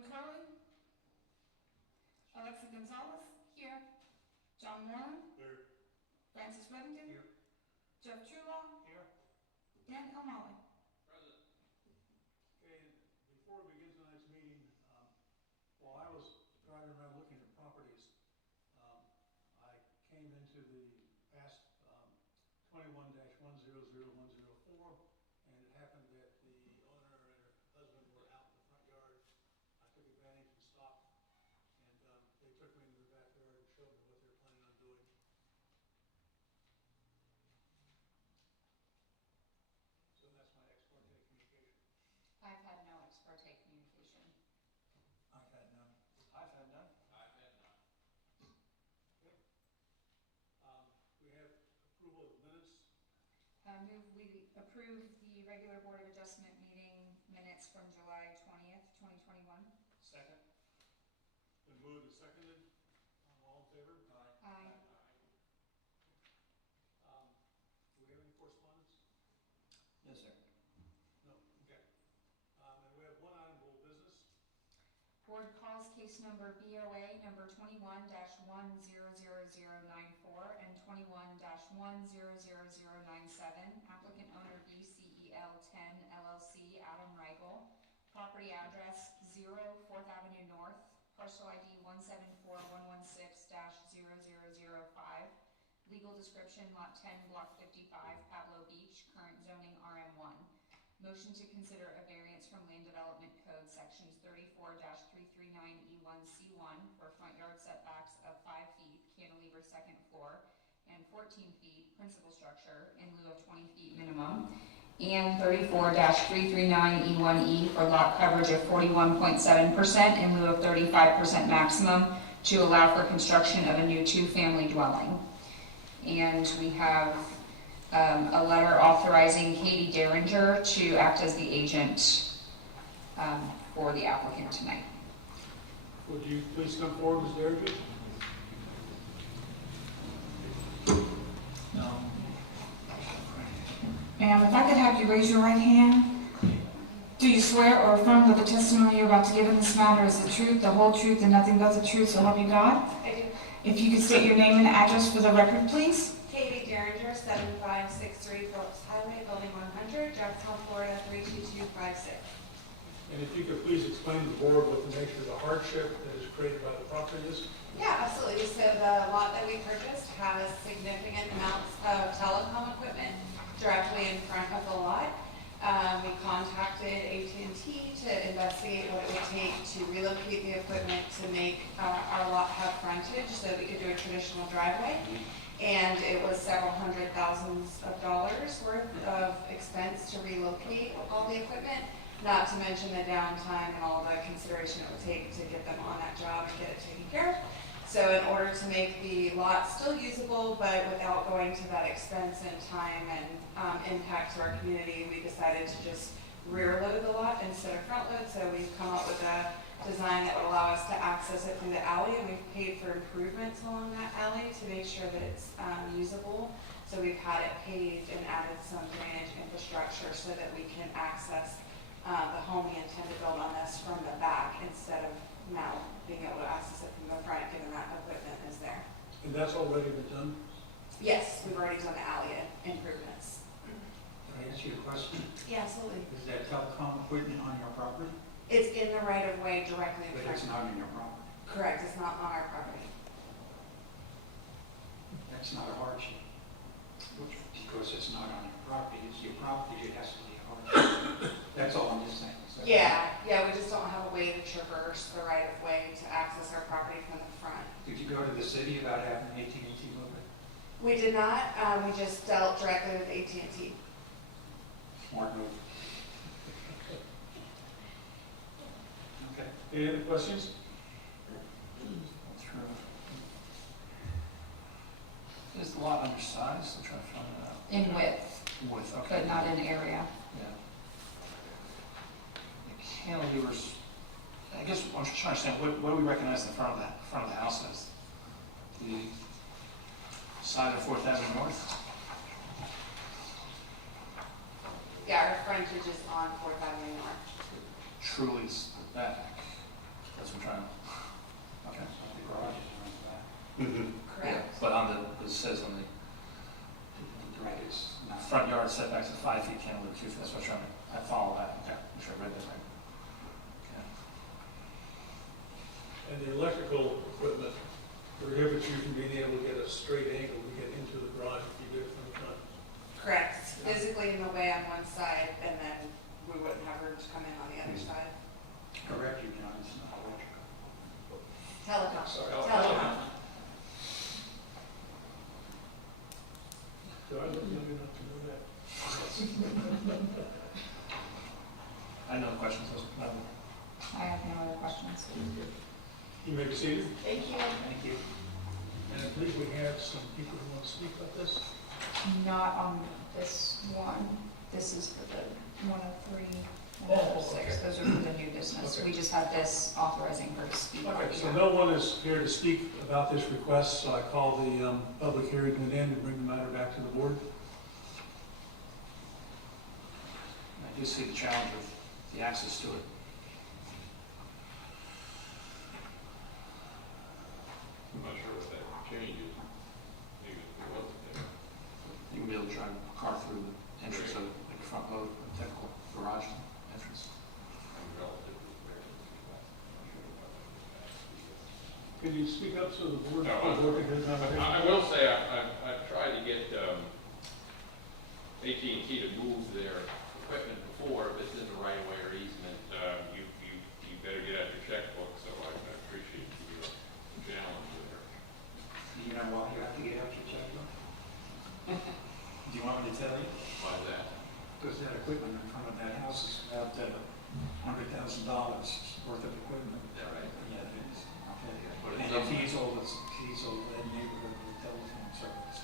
Evelyn Curley. Alexa Gonzalez. Here. John Moran. Here. Francis Reddington. Here. Jeff Truelaw. Here. Dan O'Malley. Present. Okay, before we begin tonight's meeting, while I was driving around looking at properties, I came into the past 21-100104, and it happened that the owner and her husband were out in the front yard. I took advantage and stopped, and they took me into the backyard and showed me what they were planning on doing. So that's my ex parte communication. I've had no ex parte communication. I've had none. I've had none. I've had none. Okay. We have approval of minutes. Move we approve the regular Board of Adjustment meeting minutes from July 20th, 2021. Second. Been moved and seconded. All in favor? Aye. Do we have any correspondence? Yes, sir. No. Okay. And we have one item of old business. Board calls case number BOA number 21-100094 and 21-100097. Applicant owner BCEL 10 LLC, Adam Reigel. Property address 0 4th Avenue North. Parcel ID 174-116-0005. Legal description lot 10, block 55, Pablo Beach. Current zoning RM1. Motion to consider a variance from Land Development Code sections 34-339E1C1 for front yard setbacks of 5 feet, cantilever second floor, and 14 feet, principal structure, in lieu of 20 feet minimum, and 34-339E1E for lot coverage of 41.7% in lieu of 35% maximum to allow for construction of a new 2-family dwelling. And we have a letter authorizing Katie Derringer to act as the agent for the applicant tonight. Would you please come forward, Ms. Derringer? No. Ma'am, if I could have you raise your right hand. Do you swear or affirm that the testimony you're about to give in this matter is the truth, the whole truth, and nothing but the truth, so help you God? I do. If you could state your name and address for the record, please. Katie Derringer, 7563 Phillips Highway, Building 100, Jacksonville, Florida, 32256. And if you could please explain to the board what the nature of the hardship that is created by the property is. Yeah, absolutely. So the lot that we purchased has significant amounts of telecom equipment directly in front of the lot. We contacted AT&T to investigate what it would take to relocate the equipment to make our lot have frontage so we could do a traditional driveway. And it was several hundred thousands of dollars worth of expense to relocate all the equipment, not to mention the downtime and all the consideration it would take to get them on that job and get it taken care of. So in order to make the lot still usable, but without going to that expense and time and impact to our community, we decided to just rear load the lot instead of front load. So we've come up with a design that would allow us to access it through the alley, and we've paid for improvements along that alley to make sure that it's usable. So we've had it paved and added some drainage infrastructure so that we can access the home we intend to build on this from the back instead of now being able to access it from the front, given that equipment is there. And that's already been done? Yes, we've already done the alley improvements. Can I ask you a question? Yeah, absolutely. Is that telecom equipment on your property? It's in the right of way directly in But front. it's not on your property. Correct, it's not on our property. That's not a hardship. Because it's not on your property. It's your property, it has to be a hardship. That's all I'm just saying. So- Yeah, we just don't have a way to traverse the right of way to access our property from the front. Did you go to the city about having AT&T move it? We did not, we just dealt directly with AT&T. Smart move. Okay. Any other questions? Is the lot undersized? I'm trying to find it out. In width, Width, okay. but not in area. Yeah. The cantilevers, I guess I'm just trying to understand, what do we recognize the front of the house as? The side of 4th Avenue North? Yeah, our frontage is on 4th Avenue North. Truly is the back. that's what I'm trying to, okay. So the garage is on the back. Correct. But on the, it says on the Right, it's not. front yard setbacks of 5 feet, can't over 2 feet, that's what I'm trying to, I follow that, okay, make sure I read that right. Okay. And the electrical equipment prohibits you from being able to get a straight angle to get into the garage if you do it from the front. Correct. Physically in the way on one side, and then we wouldn't have room to come in on the other side. Correct you, John, it's not electrical. Telecom. Sorry, Telecom. Do I look young enough to know that? I know the questions, I have no other questions. You may be seated. Thank you. thank you. And I believe we have some people who want to speak about this. Not on this one. This is for the 103 and Oh, 106. okay. Those are for the new business. Okay. We just have this authorizing her to speak on Okay, so behalf. no one is here to speak about this request, so I call the public hearing to an end and bring the matter back to the board. I do see the challenge of the access to it. I'm not sure what that change is. Maybe it wasn't there. You can be able to drive a car through the entrance of it, like a front load, a typical garage entrance. I'm relatively there. I'm not sure about that. Could you speak up so the board, No, the board can hear the conversation? I will say, I've tried to get AT&T to move their equipment before, if it's in the right of way or easement, you better get out your checkbook, so I appreciate your challenge there. You know why you have to get out your checkbook? Do you want me to tell you? Why is that? Because that equipment in front of that house is about $100,000 worth of equipment. Is that right? Yeah, it is. Okay. But And it's if he's old, that neighborhood with telephone service.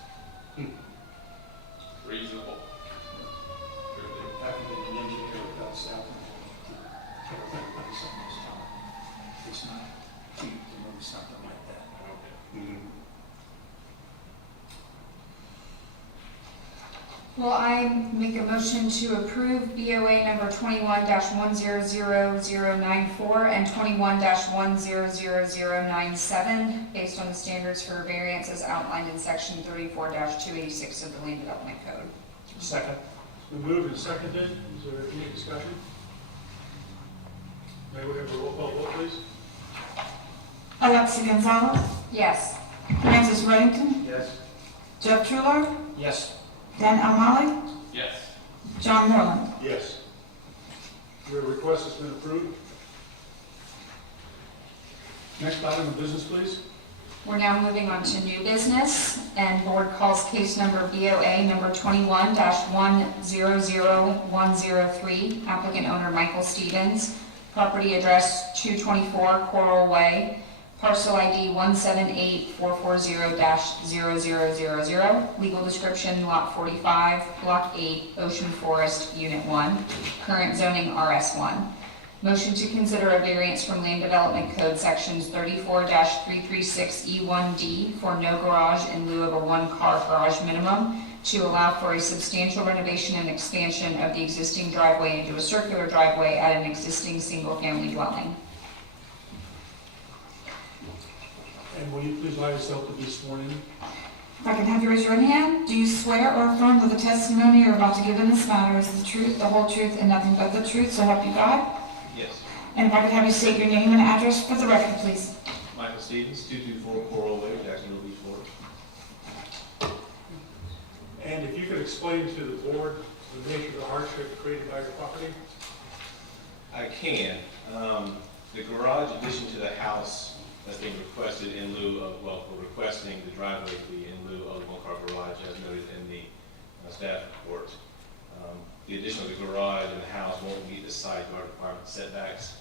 reasonable. Sure they- Having been an engineer without South and to get a better place on this time. It's not cheap to move something like that. Okay. Well, I make a motion to approve BOA number 21-100094 and 21-100097 based on the standards for variance as outlined in section 34-286 of the Land Development Code. Second. It's been moved and seconded. Is there any discussion? May we have a roll call vote, please? Alexi Gonzalez, Yes. Francis Reddington, Yes. Jeff Trular, Yes. Dan Almali, Yes. John Moreland. Yes. Your request has been approved. Next item of business, please. We're now moving on to new business, and board calls case number BOA number 21-100103, applicant owner Michael Stevens, property address 224 Coral Way, parcel ID 178-440-0000, legal description lot 45, block 8, Ocean Forest, Unit 1, current zoning RS1. Motion to consider a variance from Land Development Code Sections 34-336E1D for no garage in lieu of a one-car garage minimum to allow for a substantial renovation and expansion of the existing driveway into a circular driveway at an existing single-family dwelling. And will you please allow yourself to be sworn in? If I can have you raise your right hand, do you swear or affirm that the testimony you're about to give in this matter is the truth, the whole truth, and nothing but the truth, so help you God? Yes. And if I could have you state your name and address for the record, please. Michael Stevens, 224 Coral Way, Jacksonville Beach, Florida. And if you could explain to the board the nature of the hardship created by your property? I can. The garage addition to the house that's being requested in lieu of, well, we're requesting the driveway to be in lieu of the one-car garage as noted in the staff report. The addition of the garage in the house won't meet the side yard requirement setbacks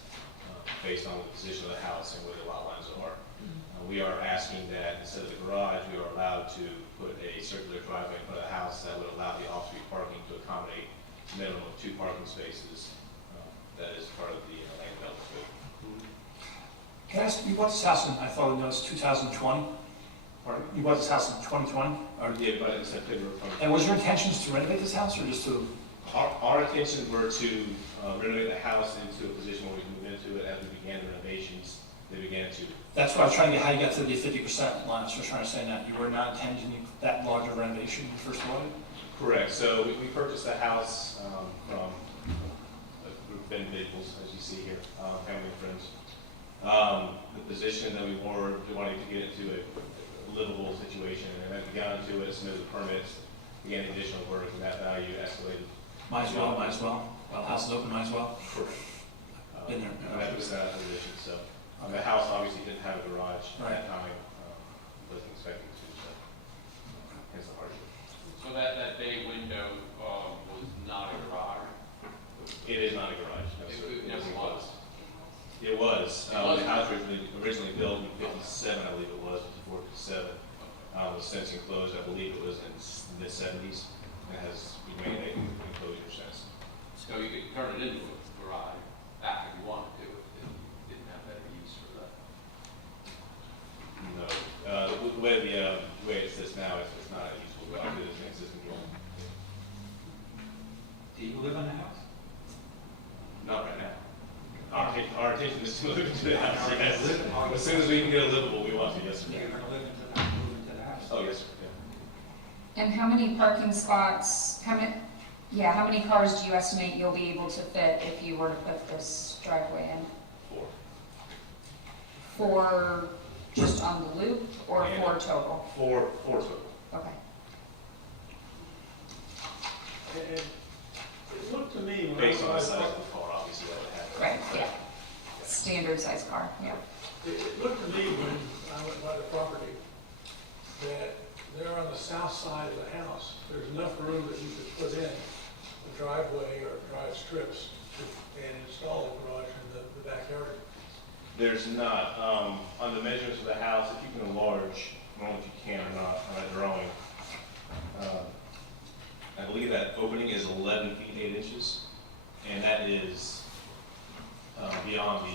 based on the position of the house and where the lot lines are. We are asking that instead of the garage, we are allowed to put a circular driveway in front of the house that would allow the off-street parking to accommodate a minimum of 2 parking spaces. That is part of the land development code. Can I ask, you bought this house in, I thought it was 2020? Or you bought this house in 2020? Or did, but in September. And was your intentions to renovate this house or just to? Our intentions were to renovate the house into a position where we can move into it as we began the renovations. that's why I was trying to get how you got to the 50% line, so I was trying to say that you were not intending that larger renovation when you first bought it? Correct. So we purchased the house from a group of individuals, as you see here, family and friends. The position that we were wanting to get into a livable situation, and then we got into it, submitted the permits, began additional work, and that value escalated. Might as well, might as well. While the house is open, might as well. Correct. Been there. And that was that position, so. The house obviously didn't have a garage at that time, wasn't expecting to, so. Hence the hardship. So that bay window, was not a garage? It is not a garage, no, sir. It never was. It was. It was? The house originally built in 57, I believe it was, before 57. Was since enclosed, I believe it was in the mid-70s, and has remained an enclosure since. So you could turn it into a garage back if you wanted to, if you didn't have better use for that. No. The way it sits now, it's not a useful garage, it is an existing dwelling. Do you live in the house? Not right now. Our intention is to move into the house, Are you yes. gonna live in- As soon as we can get a livable, we want to, yes, sir. You're gonna move into the house? Oh, yes, sir, yeah. And how many parking spots, how many cars do you estimate you'll be able to fit if you were to put this driveway in? 4. For just on the loop or Yeah. for total? 4 total. Okay. And it looked to me when I Based on the was size out, of the car, obviously, that would happen. Right, yeah. Standard size car, yeah. it looked to me when I went by the property that there on the south side of the house, there's enough room that you could put in a driveway or drive strips and install a garage in the backyard. There's not, on the measurements of the house, if you can enlarge, I don't know if you can or not, on that drawing. I believe that opening is 11 feet 8 inches, and that is beyond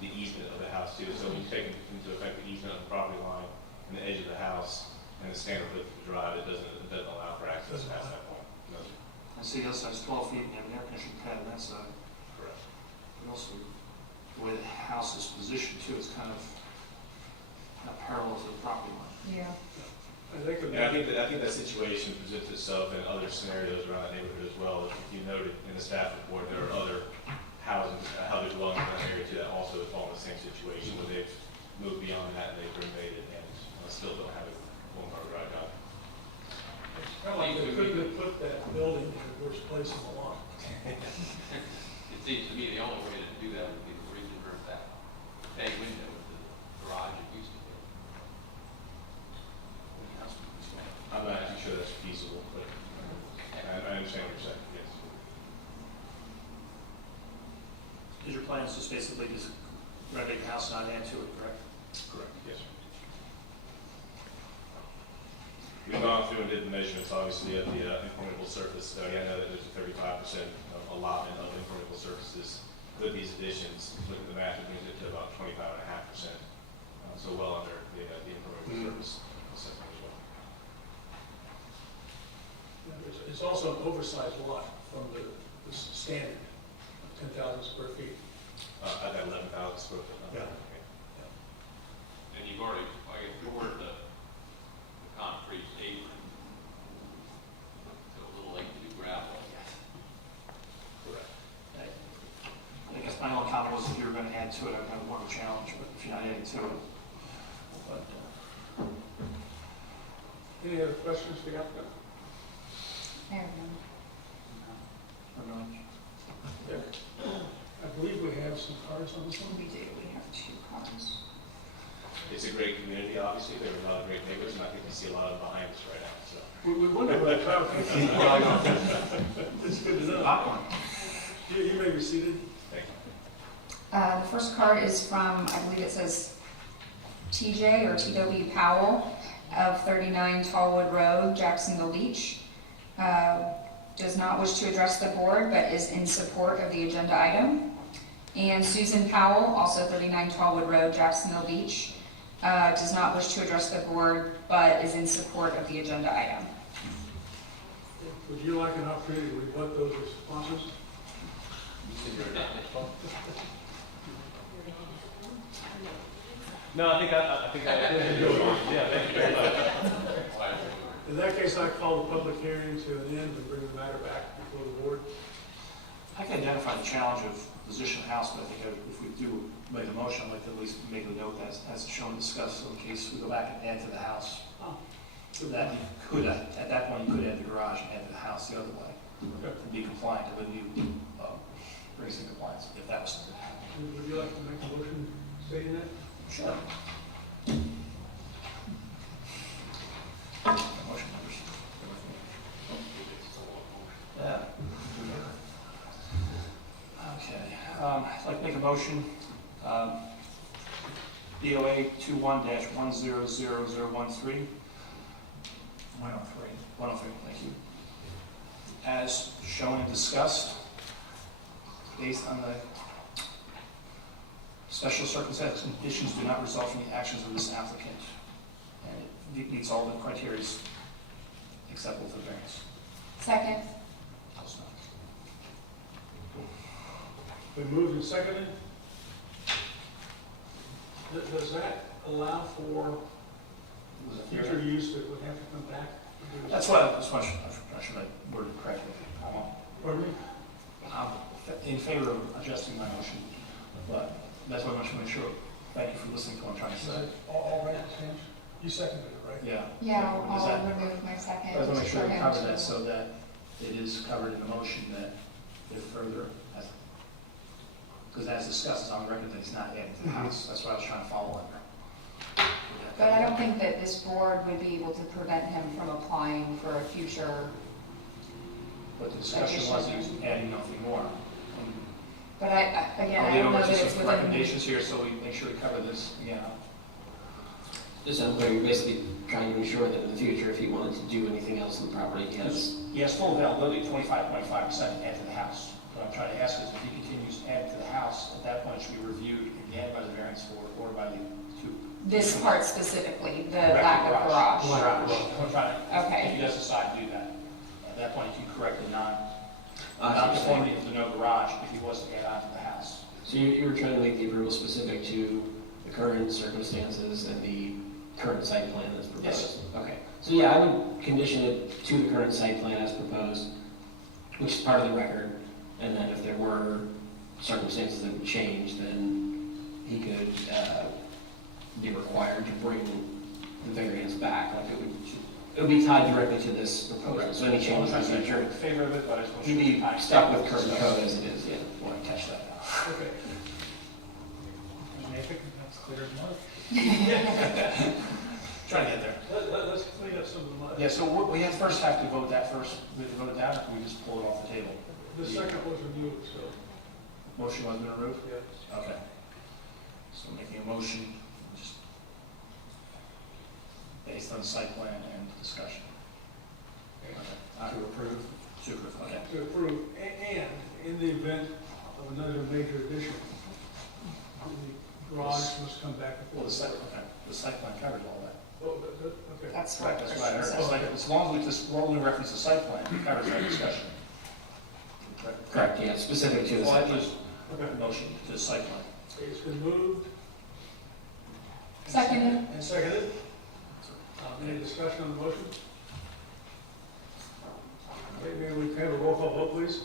the easement of the house too. So when you take into effect the easement of the property line and the edge of the house and the standard width of the drive, it doesn't allow for access past that point. No, sir. I see the other side's 12 feet, and you have an air conditioning pad on that side. Correct. But also, the way the house is positioned too, is kind of parallel to the property line. Yeah. I think the And I think that situation presents itself in other scenarios around that neighborhood as well. If you noted in the staff report, there are other houses, housing dwellings in that area too that also fall in the same situation where they've moved beyond that and they've renovated and still don't have a one-car garage out. It's kind of like they couldn't have put that building in the worst place in the lot. It seems to me the only way to do that would be to reconvert that bay window into the garage it used to be. I'm not actually sure that's feasible, but I understand what you're saying, yes. Because your plan is just basically just renovate the house and not add to it, correct? Correct, yes, sir. We've gone through and did the measurements, obviously, of the impermeable surface study. I know that there's a 35% allotment of impermeable surfaces. With these additions, looking at the math, it brings it to about 25.5%. So well under the impermeable surface assessment as well. It's also an oversized lot from the standard of 10,000 square feet. At that 11,000 square foot number. Yeah. And you've already, like, ignored the concrete apron. So a little late to do gravel. Correct. I guess my only comment was if you were going to add to it, I'd have more of a challenge, but if you're not adding to it. But, Any other questions for the applicant? There we we're going- I believe we have some cards on this go. one. We do, we have 2 cars. It's a great community, obviously. There are a lot of great neighbors, and I think we see a lot of them behind us right now, so. We wonder about crowd. It's good to know. Popcorn. You may be seated. Thank you. The first card is from, I believe it says TJ or TW Powell of 39 Tallwood Road, Jacksonville Beach. Does not wish to address the board, but is in support of the agenda item. And Susan Powell, also 39 Tallwood Road, Jacksonville Beach, does not wish to address the board, but is in support of the agenda item. Would you like an opportunity to rebut those responses? No, I think I did. Yeah, thank you very much. In that case, I call the public hearing to an end and bring the matter back before the board. I can identify the challenge of position of house, but I think if we do make a motion, I'd like to at least make a note as shown and discussed, so in case we go back and add to the house. So that you could, at that point, you could add the garage and add to the house the other way, Okay. to be compliant, to when you bring some compliance, if that was something to happen. Would you like to make a motion stating that? Sure. Motion numbers. Yeah. Okay, I'd like to make a motion, BOA 21-100013. 103, thank you. As shown and discussed, based on the special circumstances and conditions do not result from the actions of this applicant. And it meets all the criteria acceptable for variance. Second. Been moved and seconded. Does that allow for future use that would have to come back? That's what I should have worded correctly. Pardon me? I'm in favor of adjusting my motion, but that's what I want to make sure. Thank you for listening to what I'm trying to Is say. that all right to change? You seconded it, right? Yeah. Yeah, Is that- I'll remove my second. I just want to make sure for we him cover to- that so that it is covered in the motion that if further, because as discussed, it's on the record that he's not adding to the house. That's what I was trying to follow up. But I don't think that this board would be able to prevent him from applying for a future, But the discussion was he was adding nothing more. but again, I I'll don't leave know over that to it's some within. recommendations here so we make sure we cover this, Just sounds like you're basically trying to ensure that in the future, if he wanted to do anything else on the property, he has. He has full availability, 25.5% to add to the house. What I'm trying to ask is if he continues to add to the house, at that point it should be reviewed again by the variance board or by the two. This part specifically, the Correct, lack of garage. Garage. I'm trying to, if Okay, he does decide to do that, at that point you can correct the Uh, non-conformity of the no garage if he was to add on to the house. So you were trying to make the approval specific to the current circumstances and the current site plan that's proposed? Yes. Okay, so yeah, I would condition it to the current site plan as proposed, which is part of the record, and then if there were circumstances that would change, then he could be required to bring the variance back, like it would be tied directly to this proposal, so any changes in the I'm future, in favor of it, but I just want to. he'd be stuck with current code as it is, yeah. Want to catch that now. Okay. I think that's clear as mud. Trying to get there. Let's clean up some of the mud. Yeah, so we first have to vote that first, we have to vote it down, or can we just pull it off the table? The second was removed, so, Motion was been removed? yeah. Okay. So making a motion, just based on site plan and discussion. Okay. To approve? To approve, okay. To approve, and in the event of another major addition, the garage must come back Well, before. the site plan covers all that. Oh, okay. that's Right, what that's Christian right. said. It's like, as long as we just, we'll only reference the site plan, it covers that discussion. Correct, yeah, specific to the Well, site that plan. was Okay. motion to the site plan. It's been moved. Seconded. And seconded. Any discussion on the motion? Okay, maybe we can have a roll call vote, please.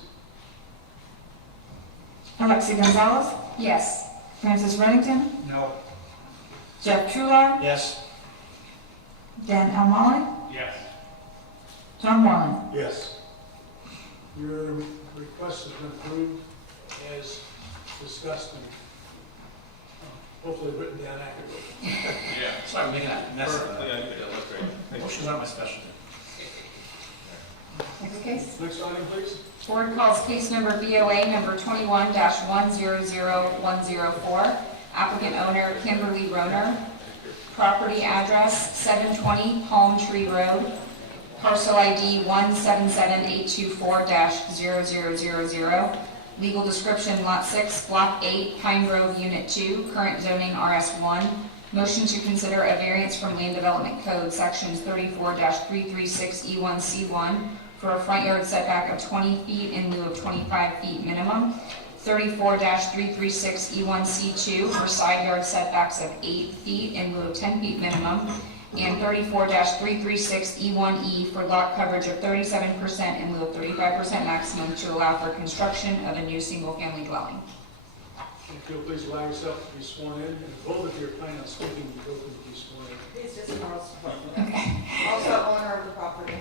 Alexi Gonzalez, Yes, Francis Reddington, No. Jeff Trular, Yes. Dan Almond, Yes. John Moreland. Yes. Your request has been approved as discussed and hopefully written down accurately. Yeah. Sorry, we're making a mess of Yeah, that. that's great. Motion's not my specialty. next case. Next item, please. Board calls case number BOA number 21-100104. Applicant owner Kimberly Roner. Property address 720 Palm Tree Road. Parcel ID 177824-0000. Legal description Lot 6, Block 8, Pine Grove, Unit 2, current zoning RS1. Motion to consider a variance from Land Development Code Sections 34-336E1C1 for a front yard setback of 20 feet in lieu of 25 feet minimum. 34-336E1C2 for side yard setbacks of 8 feet in lieu of 10 feet minimum, and 34-336E1E for lot coverage of 37% in lieu of 35% maximum to allow for construction of a new single-family dwelling. If you'll please allow yourself to be sworn in, and both of you are planning on speaking, you both need to be sworn in. He's just Carl's Okay. also owner of the property.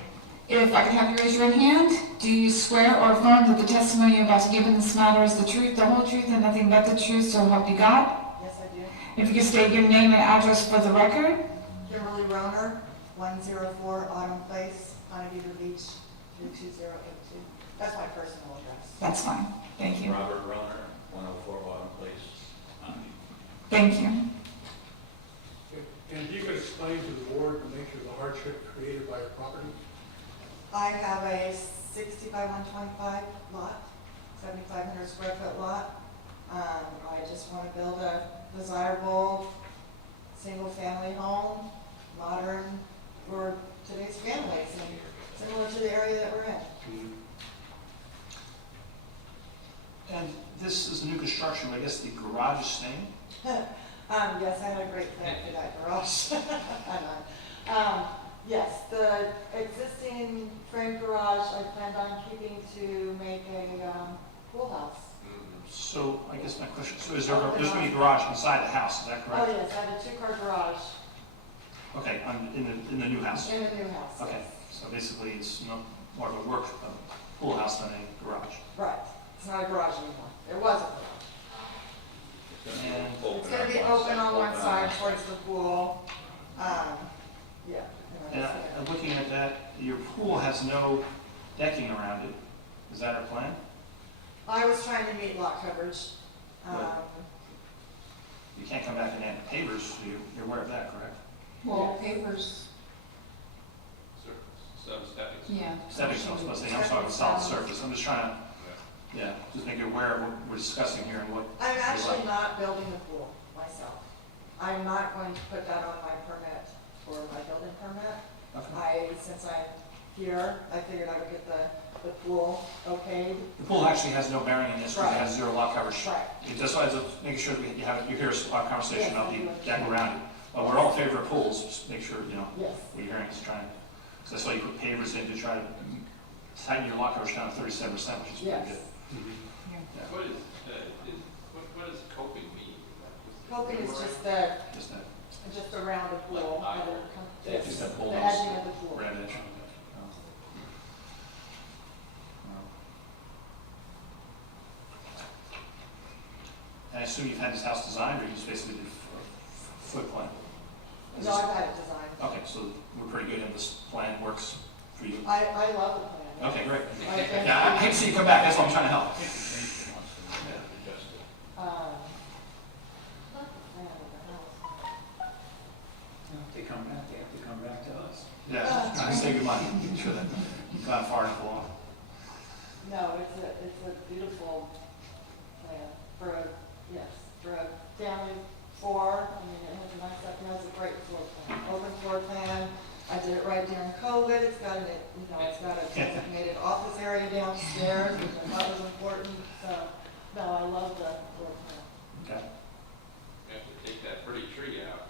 If I could have you raise your right hand, do you swear or affirm that the testimony you're about to give in this matter is the truth, the whole truth, and nothing but the truth, so help you God? Yes, I do. If you could state your name and address for the record? Kimberly Roner, 104 Autumn Place, Ponte Vedra Beach, 32082. That's my personal address. That's fine. Thank you. Robert Runner, 104 Autumn Place. Thank you. Okay. And if you could explain to the board the nature of the hardship created by your property? I have a 60 by 125 lot, 7,500 square foot lot. I just want to build a desirable single-family home, modern for today's families, and similar to the area that we're in. And this is a new construction, I guess the garage is staying? Yes, I had a great plan for that garage. Yes, the existing frame garage I planned on keeping to make a pool house. So I guess my question, so is there's going to be a garage inside the house, is that Oh, correct? yes, I have a two-car garage Okay, in the new house? in a new house. Okay, Yes. so basically it's not more of a pool house than a garage. Right, it's not a garage anymore. It was a garage. And It's gonna be open on one side towards the pool. Yeah. And I'm looking at that, your pool has no decking around it. Is that our plan? I was trying to meet lot coverage. You can't come back and add pavers, so you're aware of that, correct? Well, pavers, Some stepping. yeah. Stepping stones, but I'm talking solid surface. I'm just trying to, just make you aware of what we're discussing here and what. I'm actually not building the pool myself. I'm not going to put that on my permit for my building permit. Okay. Since I'm here, I figured I would get the pool okayed. The pool actually has no bearing in this, because it has zero lot coverage. Right. It just wanted to make sure that you hear our conversation about the deck around it. But we're all in favor of pools, just make sure, Yes. what you're hearing is trying, because that's why you put pavers in to try to tighten your lot coverage down to 37%, which is pretty Yes. good. What does coping mean? Coping is just around the pool. Like where Yeah, just that pool the house. edging of the pool. Round edge. And I assume you've had this house designed, or you just basically did foot plan? Is No, this- I've had it designed. Okay, so we're pretty good, and this plan works for you? I love the plan. Okay, great. I think- Yeah, I hate to see you come back, that's why I'm trying to help. I have the house. If they come back, they have to come back to us. Yeah, trying to save your money, make sure that you've gone far enough along. No, it's a beautiful plan for a family of four. I mean, it has a nice, it has a great floor plan, open floor plan. I did it right during COVID. It's got a designated office area downstairs, which I thought was important. So, no, I love the floor plan. Okay. You have to take that pretty tree out.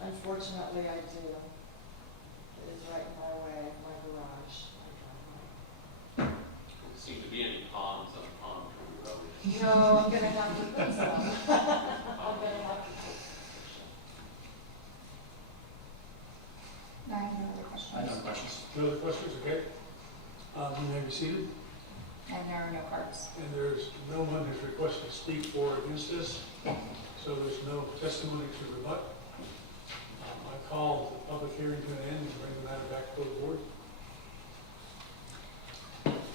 Unfortunately, I do. It is right in my way, my garage, my driveway. Doesn't seem to be any ponds on Pond Tree Road. No, I'm gonna have to put some. I'm gonna have to put some. I have no other questions. I have no questions. No other questions, okay? You may be seated, And there are no cards. and there's no one who's requested to speak for or against this, so there's no testimony to rebut. I call the public hearing to an end and bring the matter back to the board.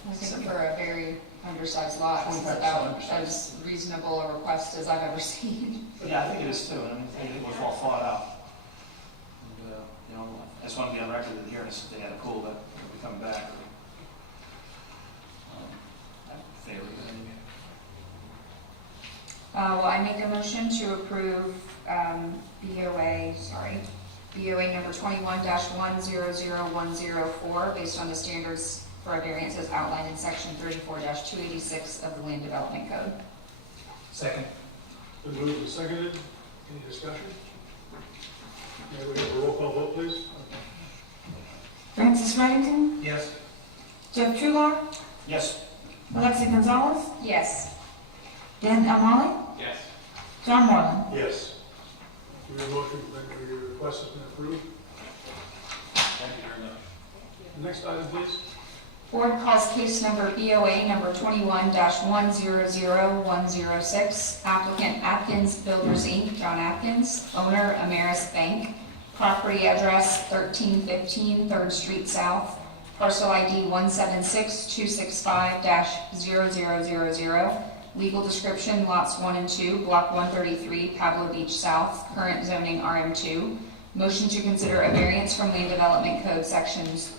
I think for a very undersized lot, it's 25% about undersized. as reasonable a request as I've ever seen. Yeah, I think it is too, and I think it was well thought out. And, I just want to be on record that here, if they had a pool that would be coming back. I'm in favor of it anyway. Well, I make a motion to approve BOA number 21-100104, based on the standards for a variance as outlined in section 34-286 of the Land Development Code. Second. Been moved and seconded. Any discussion? May we have a roll call vote, please? Francis Reddington, Yes. Jeff Trular, Yes. Alexi Gonzalez, Yes. Dan Amali, Yes. John Moreland. Yes. Your motion, your request has been approved. Thank you very much. Next item, please. Board calls case number BOA number 21-100106, applicant Atkins Builders Inc., John Atkins, owner Ameris Bank, property address 1315 3rd Street South, parcel ID 176-265-0000, legal description lots 1 and 2, block 133, Pablo Beach South, current zoning RM2, motion to consider a variance from Land Development Code sections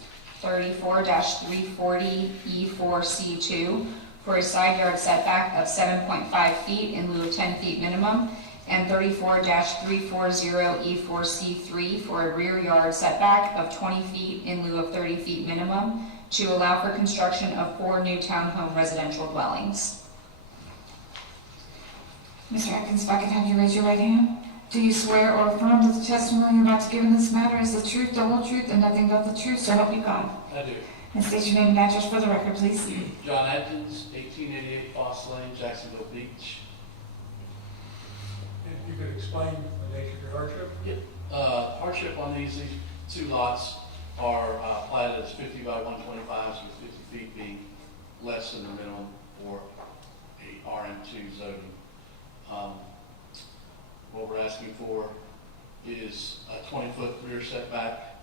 34-340E4C2 for a side yard setback of 7.5 feet in lieu of 10 feet minimum, and 34-340E4C3 for a rear yard setback of 20 feet in lieu of 30 feet minimum to allow for construction of 4 new townhome residential dwellings. Mr. Atkins, if I could have you raise your right hand. Do you swear or affirm that the testimony you're about to give in this matter is the truth, the whole truth, and nothing but the truth, so help you God? I do. And state your name and address for the record, please. John Atkins, 1888 Foss Lane, Jacksonville Beach. And you could explain the nature of your hardship? Hardship on these two lots are platted as 50 by 125s with 50 feet being less than the minimum for a RM2 zoning. What we're asking for is a 20-foot rear setback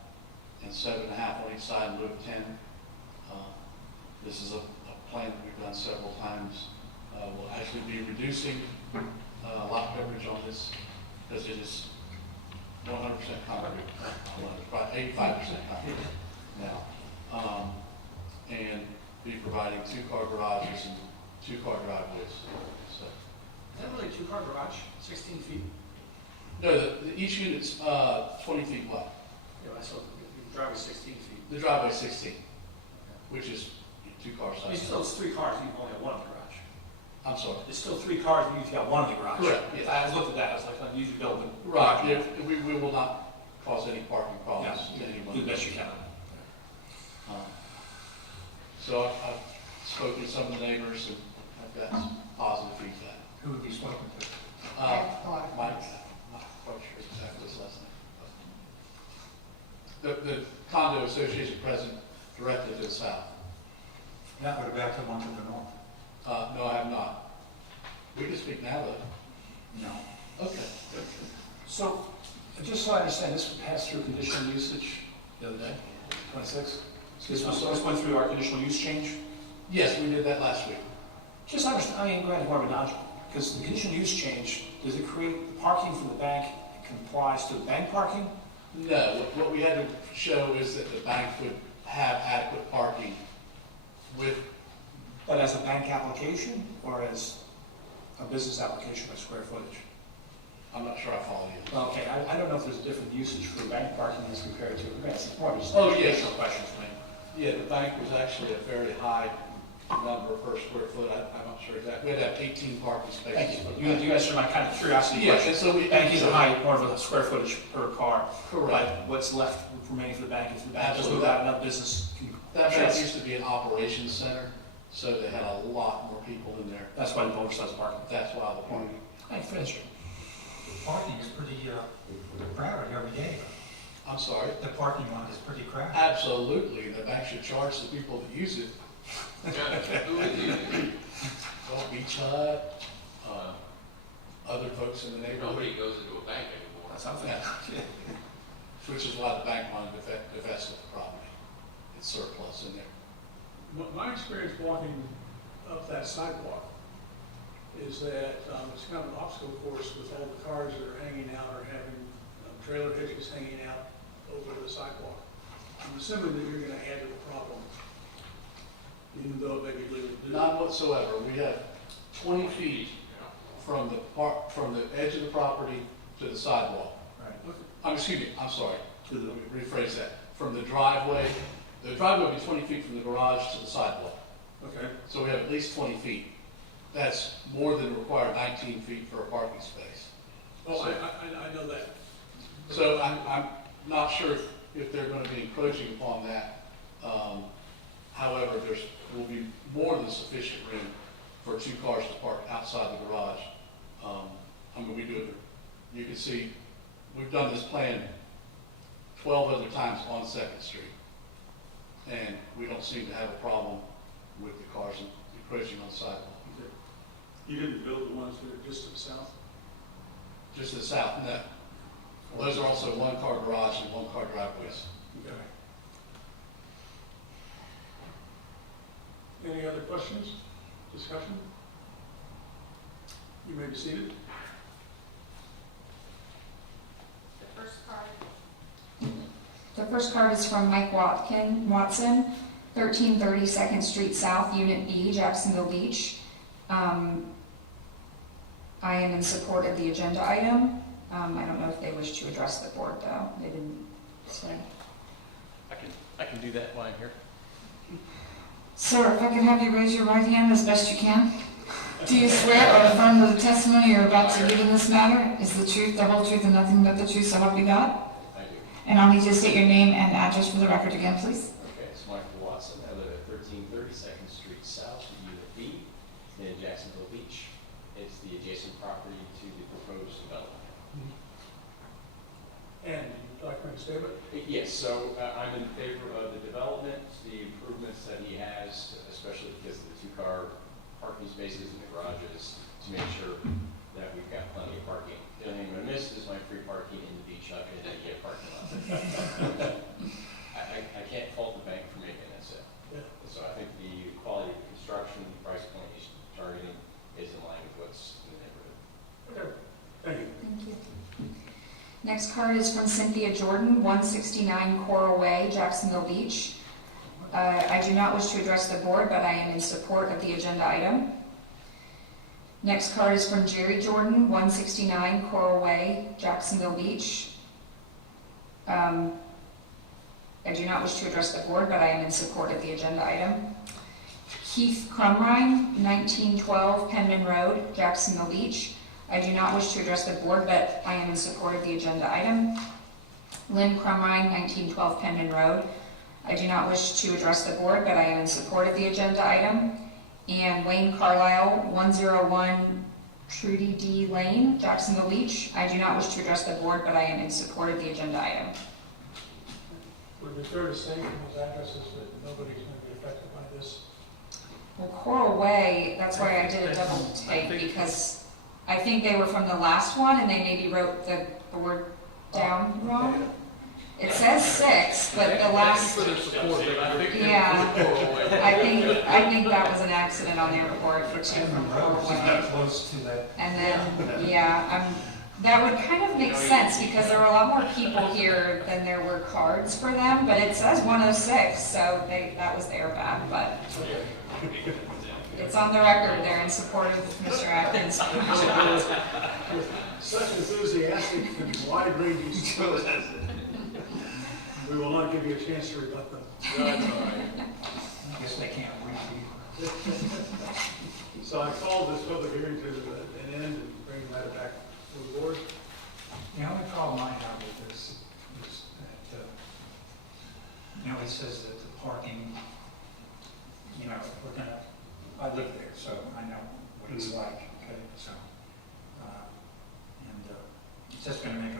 and 7.5 on each side in lieu of 10. This is a plan that we've done several times. We'll actually be reducing lot coverage on this because it is 100% concrete, about 85% concrete now. And be providing 2-car garages and 2-car driveways. So, Is that really a 2-car garage, 16 feet? no, each unit's 20 feet wide. Yeah, I saw the driveway's 16 feet. The driveway's 16, which is 2-car I mean, size. still, it's 3 cars, you only have 1 in the garage. I'm sorry. It's still 3 cars, and you've got 1 in the garage. Correct, yes. I looked at that, I was like, I usually build the. Right, we will not cause any parking problems to Do anyone. the best you can. So I've spoken to some of the neighbors and I've got some positive feedback. Who would be spoken to? Mike, I'm not quite sure exactly his last name. The condo association president directly to the south. That would have backed up onto the north. No, I have not. We can speak now though. No. Okay. So, just so I understand, this passed through conditional usage the other day, 26? So this went through our conditional use change? Yes, we did that last week. Just understand, I mean, granted, more of a nodule, because the conditional use change, does it create parking from the bank that complies to the bank parking? No, what we had to show is that the bank would have adequate parking with, But as a bank application, or as a business application by square footage? I'm not sure I follow you. Okay, I don't know if there's a different usage for bank parking as compared to, it's more just Oh, an yes. additional question for me. Yeah, the bank was actually a very high number per square foot. I'm not sure exactly. We'd have 18 parking spaces. Thank for the you. bank. You answered my kind of curiosity Yeah, question. and so we. Bank is a high, more of a square footage per car. Correct. But what's left remaining for the bank, if the bank doesn't Absolutely. move out, another business can. That bank used to be an operations center, so they had a lot more people in there. That's why the oversized parking. That's why the parking. Thanks for answering. Parking is pretty crowded every day. I'm sorry. The parking lot is pretty crowded. Absolutely. The bank should charge the people that use it. Who would you? Well, Beach Hut, other folks in the neighborhood. Nobody goes into a bank anymore. That's something. Yeah. Which is why the bank wanted to divest of the property. It's surplus in there. My experience walking up that sidewalk is that it's kind of an obstacle course with all the cars that are hanging out or having trailer hitches hanging out over the sidewalk. I'm assuming that you're gonna add to the problem, even though it may be legal to do. None whatsoever. We have 20 feet from the edge of the property to the sidewalk. Right. Excuse me, I'm sorry. Let me rephrase that. From the driveway will be 20 feet from the garage to the sidewalk. Okay. So we have at least 20 feet. that's more than required 19 feet for a parking space. Oh, I know that. So I'm not sure if they're going to be encroaching upon that. However, there will be more than sufficient room for 2 cars to park outside the garage. I mean, we do it, you can see, we've done this plan 12 other times on 2nd Street. And we don't seem to have a problem with the cars encroaching on the sidewalk. You didn't build the ones that are just to the south? Just to the south, no. Those are also 1-car garage and 1-car driveways. Okay. Any other questions, discussion? You may be seated. The first card is from Mike Watson, 1330 2nd Street South, Unit B, Jacksonville Beach. I am in support of the agenda item. I don't know if they wish to address the board, though. They didn't say. I can do that while I'm here. Sir, if I could have you raise your right hand as best you can. Do you swear or affirm that the testimony you're about to give in this matter is the truth, the whole truth, and nothing but the truth, so help you God? I do. And I'll need you to state your name and address for the record again, please. Okay, it's Michael Watson. I live at 1330 2nd Street South, Unit B, in Jacksonville Beach. It's the adjacent property to the proposed development. And you'd like me to stay with it? Yes, so I'm in favor of the development, the improvements that he has, especially because of the 2-car parking spaces in the garages, to make sure that we've got plenty of parking. The only thing I'm gonna miss is my free parking in the beach, not gonna get parking lot. I can't fault the bank for making that sale. Yeah. So I think the quality of the construction, the price point he's targeting is in line with what's in the neighborhood. Okay, thank you. Thank you. Next card is from Cynthia Jordan, 169 Coral Way, Jacksonville Beach. I do not wish to address the board, but I am in support of the agenda item. Next card is from Jerry Jordan, 169 Coral Way, Jacksonville Beach. I do not wish to address the board, but I am in support of the agenda item. Keith Crumrine, 1912 Penman Road, Jacksonville Beach. I do not wish to address the board, but I am in support of the agenda item. Lynn Crumrine, 1912 Penman Road. I do not wish to address the board, but I am in support of the agenda item. And Wayne Carlisle, 101 Trudy D. Lane, Jacksonville Beach. I do not wish to address the board, but I am in support of the agenda item. Would it be fair to say from those addresses that nobody's going to be affected by this? Well, Coral Way, that's why I did a double take, because I think they were from the last one, and they maybe wrote the word down wrong. It says 6, but the last, yeah, I think that was an accident on their report for 2 from Coral Way. Close to that. And then, yeah, that would kind of make sense, because there were a lot more people here than there were cards for them, but it says 106, so that was their bad, but it's on the record, they're in support of Mr. Atkins. Such enthusiastic and wide-ranging support. We will not give you a chance to rebut them. I guess they can't read. So I called this public hearing to an end and bring the matter back to the board. The only problem I have with this is that, it says that the parking, we're gonna, I live there, so I know what it's like, okay, so, it's just gonna make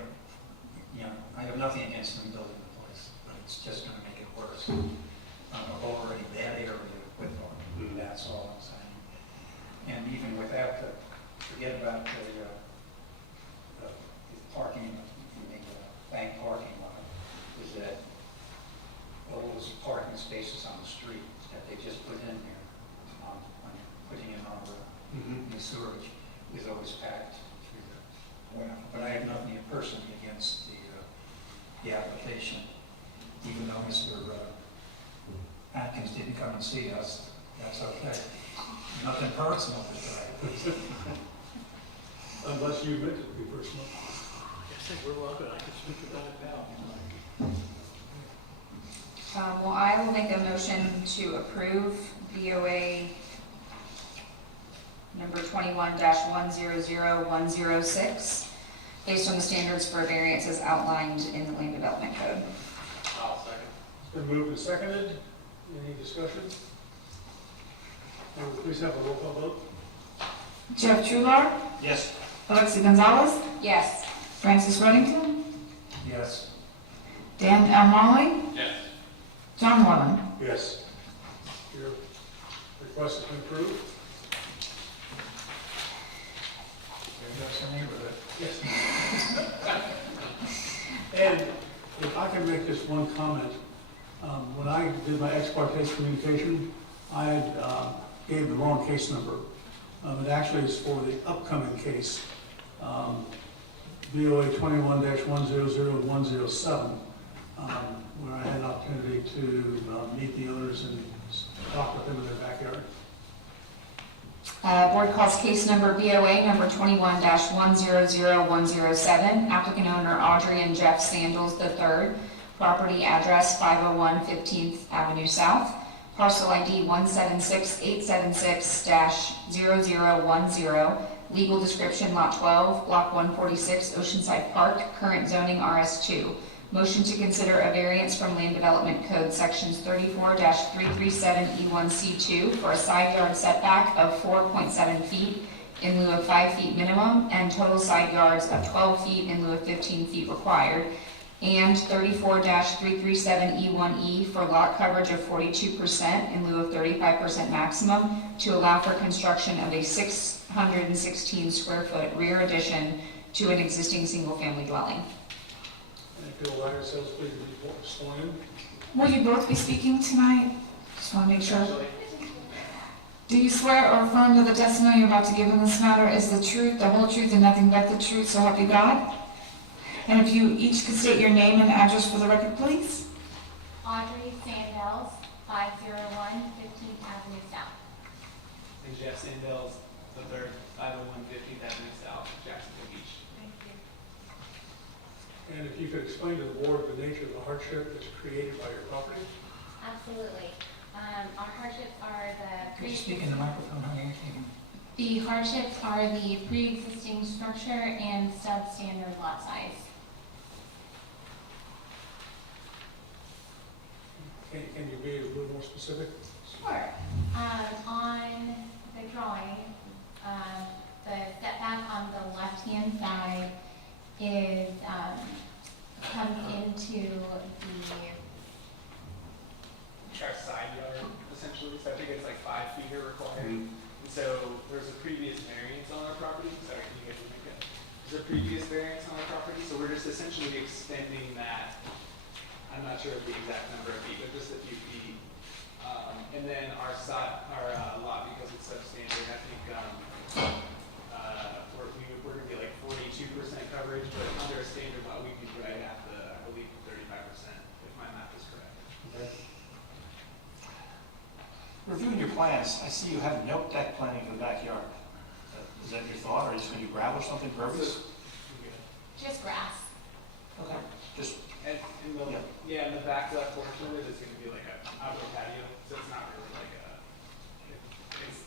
I have nothing against them building the place, but it's just gonna make it worse. Already bad area with parking, that's all I'm saying. And even without forget about the parking in the bank parking lot, is that all those parking spaces on the street that they just put in there, on putting in on the sewerage, is always packed through the winter. But I have nothing personally against the application, even though Mr. Atkins didn't come and see us. That's okay. Nothing personal to say. Unless you meant it to be personal. I think we're welcome. I can speak about it now. Well, I will make a motion to approve BOA number 21-100106, based on the standards for variances outlined in the Land Development Code. I'll second. It's been moved and seconded. Any discussion? May we please have a roll call vote? Jeff Trular, Yes. Alexi Gonzalez, Yes. Francis Reddington, Yes. Dan L. Molly, Yes. John Moreland. Yes. Your request has been approved. There goes the neighborhood. Yes. And if I can make just one comment, when I did my ex parte communication, I gave the wrong case number. It actually is for the upcoming case, BOA 21-100107, where I had an opportunity to meet the owners and talk with them in their backyard. Board calls case number BOA number 21-100107, applicant owner Audrey and Jeff Sandals III, property address 501 15th Avenue South, parcel ID 176-876-0010, legal description lot 12, block 146, Oceanside Park, current zoning RS2. Motion to consider a variance from Land Development Code sections 34-337E1C2 for a side yard setback of 4.7 feet in lieu of 5 feet minimum, and total side yards of 12 feet in lieu of 15 feet required, and 34-337E1E for lot coverage of 42% in lieu of 35% maximum to allow for construction of a 616 square foot rear addition to an existing single-family dwelling. And if you'll allow yourselves, please be sworn in. Will you both be speaking tonight? Just want to make sure. Do you swear or affirm that the testimony you're about to give in this matter is the truth, the whole truth, and nothing but the truth, so help you God? And if you each could state your name and address for the record, please. Audrey Sandels, 501 15th Avenue South. And Jeff Sandels, the third, 501 15th Avenue South, Jacksonville Beach. Thank you. And if you could explain to the board the nature of the hardship that's created by your property? Absolutely. Our hardships are Could you speak in the microphone, honey? the hardships are the pre-existing structure and substandard lot size. Can you be a little more specific? Sure. On the drawing, the setback on the left-hand side is, comes into the, Our side yard, essentially, so I think it's like 5 feet are required. And so there's a previous variance on our property, sorry, can you guys make that? There's a previous variance on our property, so we're just essentially extending that. I'm not sure of the exact number of feet, but just a few feet. And then our lot, because it's substandard, I think, we're gonna be like 42% coverage, but under a standard lot, we'd be right at the, I believe, 35%, if my math is correct. Okay. Reviewing your plans, I see you have no deck planning for the backyard. Is that your thought, or are you just going to do gravel or something pervious? just grass. Okay. Just, And in the, in the back left portion of it is gonna be like an outdoor patio, so it's not really like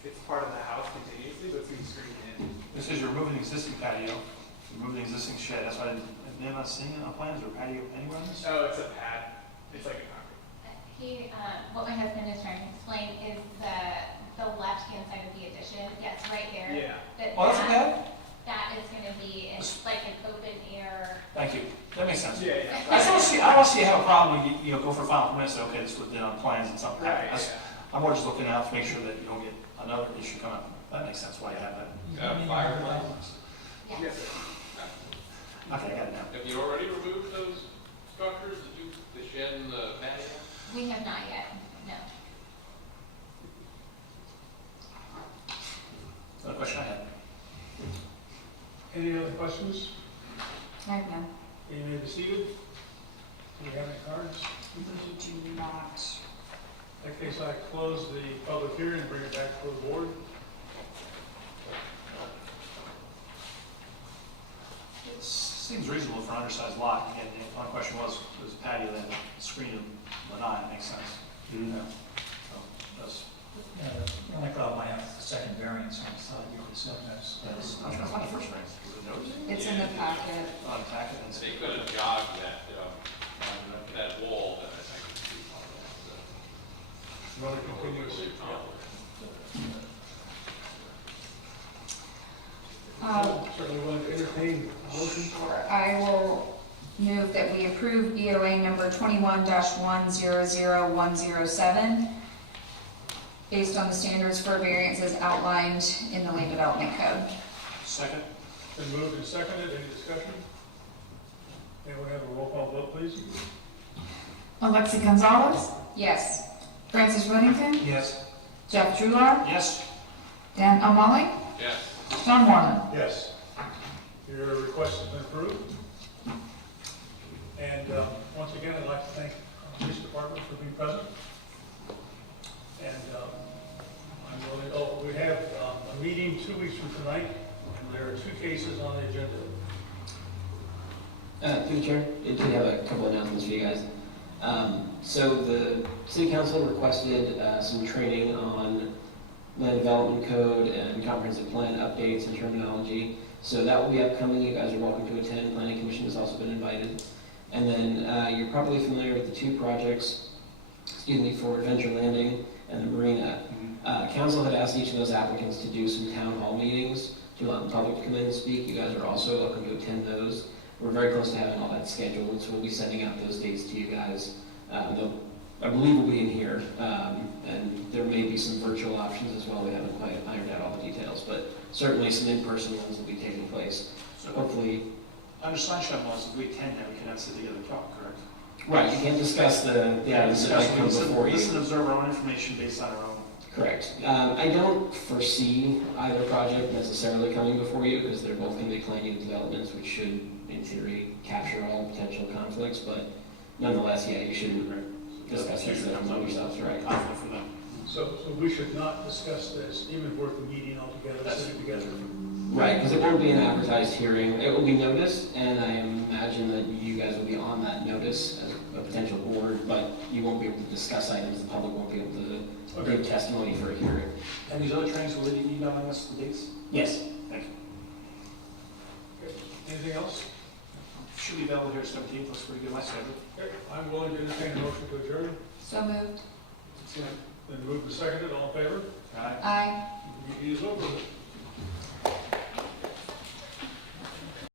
it's part of the house continuously, but it's gonna be screened in. this is you're removing the existing patio, you're removing the existing shed, that's why I'm not seeing it on plans, or patio anywhere on this? Oh, it's a pad, it's like a concrete. What my husband is trying to explain is the left-hand side of the addition, yes, right there. Yeah. Oh, that's okay. That is gonna be like an open air. Thank you, that makes sense. Yeah, yeah. I don't see you have a problem when you go for final permits, okay, this was done on plans and something. Right, I'm more just looking out to make sure that you don't get another issue come up. That makes sense why you have that. Fire plans? Yes. Yes, sir. Okay, I got it now. Have you already removed those structures, the shed and the patio? We have not yet, no. Another question I had. Any other questions? I have none. You may be seated. Do we have any cards? We do not. In that case, I close the public hearing and bring it back to the board. It seems reasonable for an undersized lot. Again, my question was patio that screen of lanai, makes sense. Yeah. So, that's The only problem I have is the second variance on the side yard, so that's. I'm trying to find the first variance. Was it noticed? It's in the packet. On the packet, and They could have jogged that wall that I think is too far. Rather continuous. Certainly want to entertain motions. I will move that we approve BOA number 21-100107 based on the standards for variances outlined in the land development code. second? Been moved and seconded, any discussion? Anyone have a roll call vote, please? Alexi Gonzalez, Yes. Francis Whittington, Yes. Jeff Drullar, Yes. Dan O'Malley, Yes. John Mormon. Yes. Your request has been approved. And once again, I'd like to thank the police department for being present. And we have a meeting 2 weeks from tonight, and there are 2 cases on the agenda. Through the chair, I do have a couple announcements for you guys. So the city council requested some training on land development code and comprehensive plan updates and terminology. So that will be upcoming. You guys are welcome to attend. Planning Commission has also been invited. And then you're probably familiar with the 2 projects, for Adventure Landing and the Marina. Council had asked each of those applicants to do some town hall meetings to allow the public to come in and speak. You guys are also welcome to attend those. We're very close to having all that scheduled, so we'll be sending out those dates to you guys. I believe we'll be in here, and there may be some virtual options as well. We haven't quite ironed out all the details, but certainly some in-person ones will be taking place. So, Hopefully, under sunshine laws, if we attend, then we cannot sit together and talk, correct? right, you can't discuss the items that might come before you. Listen and observe our own information based on our own. Correct. I don't foresee either project necessarily coming before you because they're both going to be planned unit developments, which should, in theory, capture all potential conflicts. But nonetheless, yeah, you shouldn't discuss these items on yourselves, right? Conflict for them. So we should not discuss this, even if we're at the meeting altogether, sitting together. Right, because it won't be an advertised hearing. It will be noticed, and I imagine that you guys will be on that notice as a potential board, but you won't be able to discuss items. The public won't be able to give testimony for a hearing. And these other trainings, will they be emailing us the dates? Yes. Thank you. Okay. Anything else? Should be available here 17th, looks pretty good on my schedule. Okay. I'm willing to entertain a motion to adjourn. So moved. Then moved and seconded, all in favor? All right. Aye. Meeting is over.